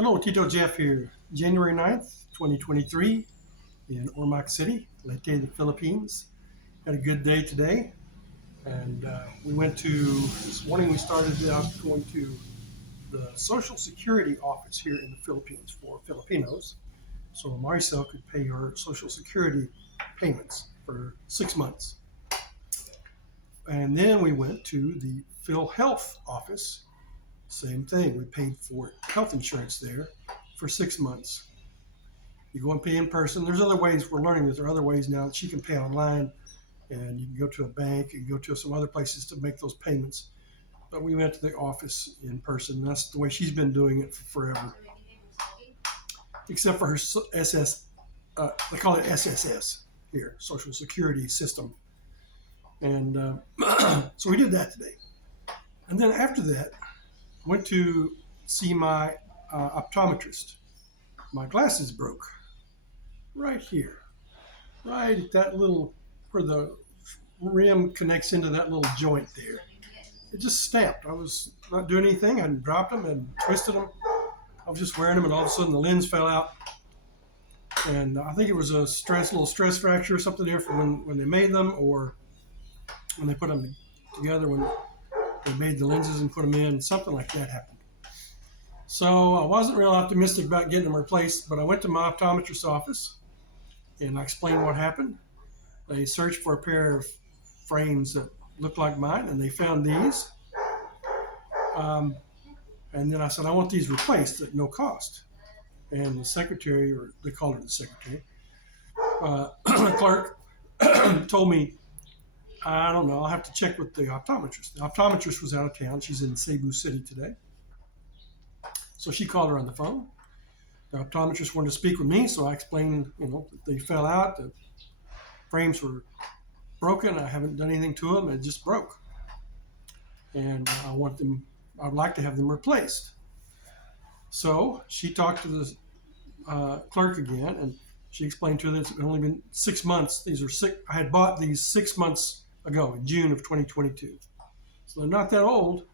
Hello, Tito Jeff here. January 9th, 2023 in Ormoc City, Leyte, the Philippines. Had a good day today. And we went to, this morning we started out going to the Social Security office here in the Philippines for Filipinos. So Maricel could pay her Social Security payments for 6 months. And then we went to the Phil Health office. Same thing. We paid for health insurance there for 6 months. You go and pay in person. There's other ways. We're learning that there are other ways now that she can pay online, and you can go to a bank and go to some other places to make those payments. But we went to the office in person. That's the way she's been doing it for forever, except for her they call it SSS here, Social Security System. And so we did that today. And then after that, went to see my optometrist. My glasses broke right here, right at that little, where the rim connects into that little joint there. It just snapped. I was not doing anything. I dropped them and twisted them. I was just wearing them, and all of a sudden the lens fell out. And I think it was a little stress fracture or something there from when they made them, or when they put them together, when they made the lenses and put them in, something like that happened. So I wasn't real optimistic about getting them replaced, but I went to my optometrist's office and I explained what happened. They searched for a pair of frames that looked like mine, and they found these. And then I said, I want these replaced at no cost. And the secretary, or they called her the secretary, clerk, told me, I don't know, I'll have to check with the optometrist. The optometrist was out of town. She's in Cebu City today. So she called her on the phone. The optometrist wanted to speak with me, so I explained, that they fell out. The frames were broken. I haven't done anything to them. It just broke. And I'd like to have them replaced. So she talked to the clerk again, and she explained to her that it's only been 6 months. I had bought these 6 months ago in June of 2022. So they're not that old,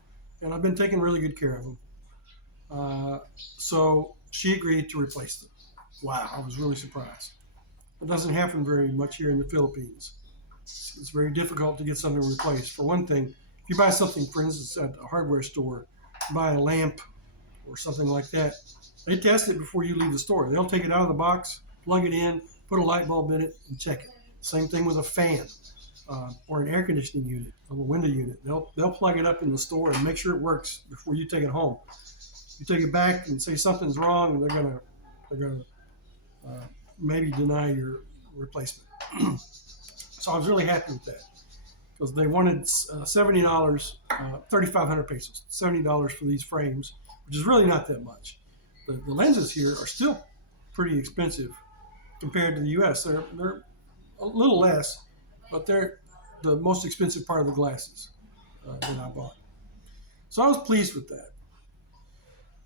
and I've been taking really good care of them. So she agreed to replace them. Wow, I was really surprised. It doesn't happen very much here in the Philippines. It's very difficult to get something replaced. For one thing, if you buy something, for instance, at a hardware store, buy a lamp or something like that, they test it before you leave the store. They'll take it out of the box, plug it in, put a light bulb in it, and check it. Same thing with a fan or an air conditioning unit, or a window unit. They'll plug it up in the store and make sure it works before you take it home. You take it back and say something's wrong, and they're gonna maybe deny your replacement. So I was really happy with that, because they wanted $70, 3,500 pesos, $70 for these frames, which is really not that much. The lenses here are still pretty expensive compared to the U.S. They're a little less, but they're the most expensive part of the glasses that I bought. So I was pleased with that.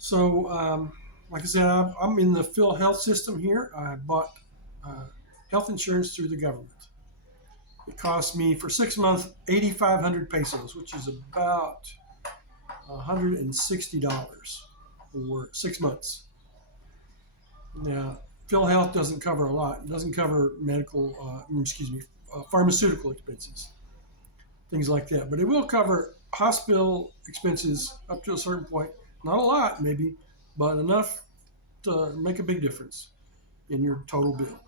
So, like I said, I'm in the Phil Health system here. I bought health insurance through the government. It cost me for 6 months 8,500 pesos, which is about $160 for 6 months. Now, Phil Health doesn't cover a lot. It doesn't cover pharmaceutical expenses, things like that. But it will cover hospital expenses up to a certain point. Not a lot, maybe, but enough to make a big difference in your total bill.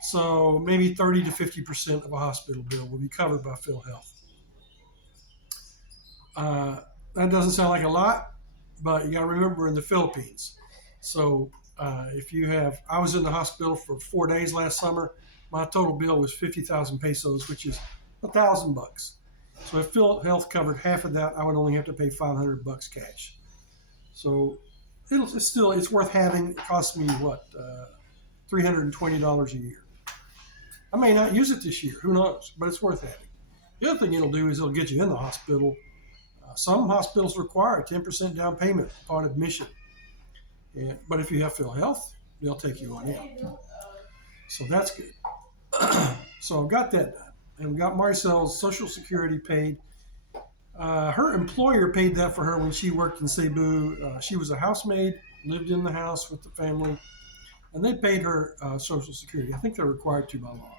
So maybe 30 to 50% of a hospital bill will be covered by Phil Health. That doesn't sound like a lot, but you got to remember we're in the Philippines. So I was in the hospital for 4 days last summer. My total bill was 50,000 pesos, which is $1,000. So if Phil Health covered half of that, I would only have to pay $500 cash. So it's worth having. It costs me $320 a year. I may not use it this year, who knows, but it's worth having. The other thing it'll do is it'll get you in the hospital. Some hospitals require a 10% down payment upon admission. But if you have Phil Health, they'll take you on in. So that's good. So I've got that done. And we got Maricel's Social Security paid. Her employer paid that for her when she worked in Cebu. She was a housemaid, lived in the house with the family, and they paid her Social Security. I think they're required to by law.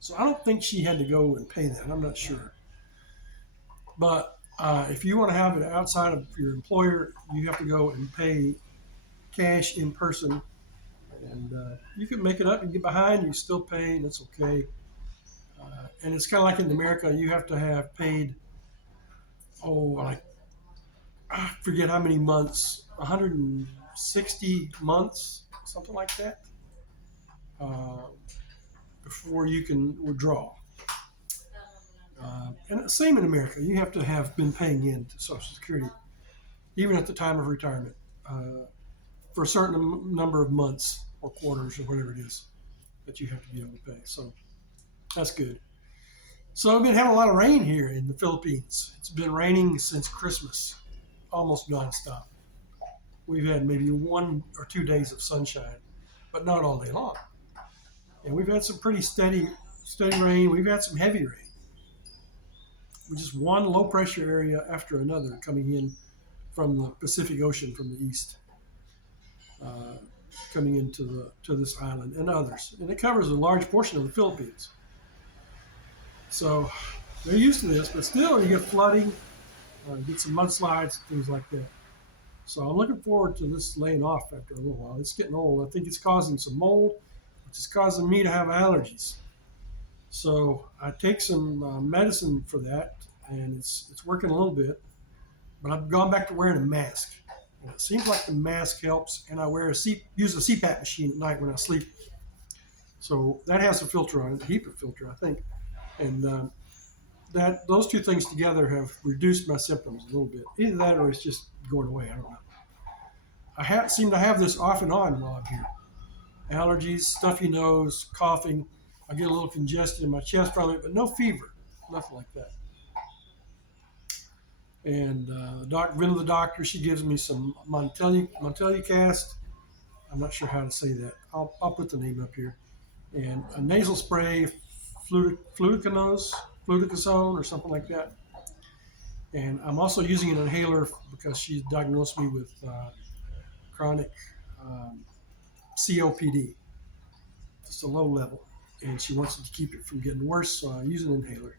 So I don't think she had to go and pay that. I'm not sure. But if you want to have it outside of your employer, you have to go and pay cash in person. And you can make it up and get behind. You still pay, and it's okay. And it's kind of like in America, you have to have paid, like I forget how many months, 160 months, something like that, uh, before you can withdraw. And same in America, you have to have been paying in to Social Security, even at the time of retirement, for a certain number of months or quarters or whatever it is that you have to be able to pay. So that's good. So we've been having a lot of rain here in the Philippines. It's been raining since Christmas, almost nonstop. We've had maybe 1 or 2 days of sunshine, but not all day long. And we've had some pretty steady rain. We've had some heavy rain. With just one low pressure area after another coming in from the Pacific Ocean from the east, uh, coming into to this island and others. And it covers a large portion of the Philippines. So they're used to this, but still you get flooding, get some mudslides, things like that. So I'm looking forward to this laying off after a little while. It's getting old. I think it's causing some mold, which is causing me to have allergies. So I take some medicine for that, and it's working a little bit. But I've gone back to wearing a mask. And it seems like the mask helps, and I use a CPAP machine at night when I sleep. So that has a filter on it, a HEPA filter, I think, and that those two things together have reduced my symptoms a little bit. Either that or it's just going away. I don't know. Seem to have this off and on while I'm here. Allergies, stuffy nose, coughing. I get a little congested in my chest from it, but no fever, nothing like that. And been to the doctor. She gives me some Montelucast. I'm not sure how to say that. I'll put the name up here. And a nasal spray, fluticasone or something like that. And I'm also using an inhaler because she diagnosed me with chronic COPD, just a low level, and she wants to keep it from getting worse, so I use an inhaler.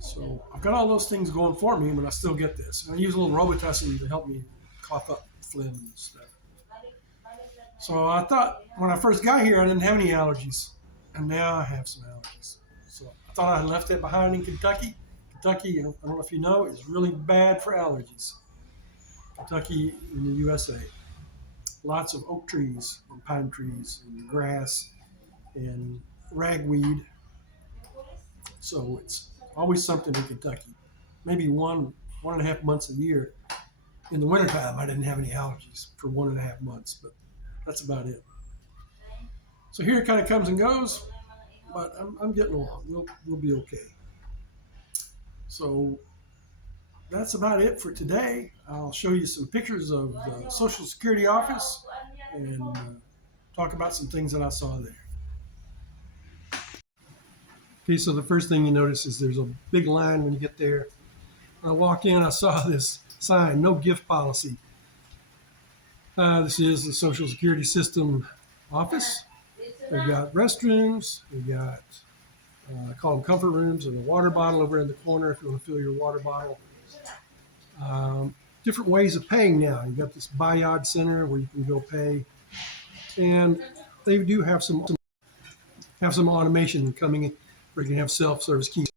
So I've got all those things going for me, but I still get this. And I use a little Robitussin to help me cough up phlegm and stuff. So I thought when I first got here, I didn't have any allergies, and now I have some allergies. So I thought I had left that behind in Kentucky. Kentucky, I don't know if you know, is really bad for allergies. Kentucky in the USA. Lots of oak trees and pine trees and grass and ragweed. So it's always something in Kentucky. Maybe 1.5 months a year. In the wintertime, I didn't have any allergies for 1.5 months, but that's about it. So here it kind of comes and goes, but I'm getting along. We'll be okay. So that's about it for today. I'll show you some pictures of the Social Security office and talk about some things that I saw there. Okay, so the first thing you notice is there's a big line when you get there. When I walked in, I saw this sign, no gift policy. This is the Social Security System office. They've got restrooms, they've got, I call them comfort rooms, and a water bottle over in the corner if you want to fill your water bottle. Different ways of paying now. You've got this Bayad Center where you can go pay. And they do have some automation coming in where you can have self-service keys.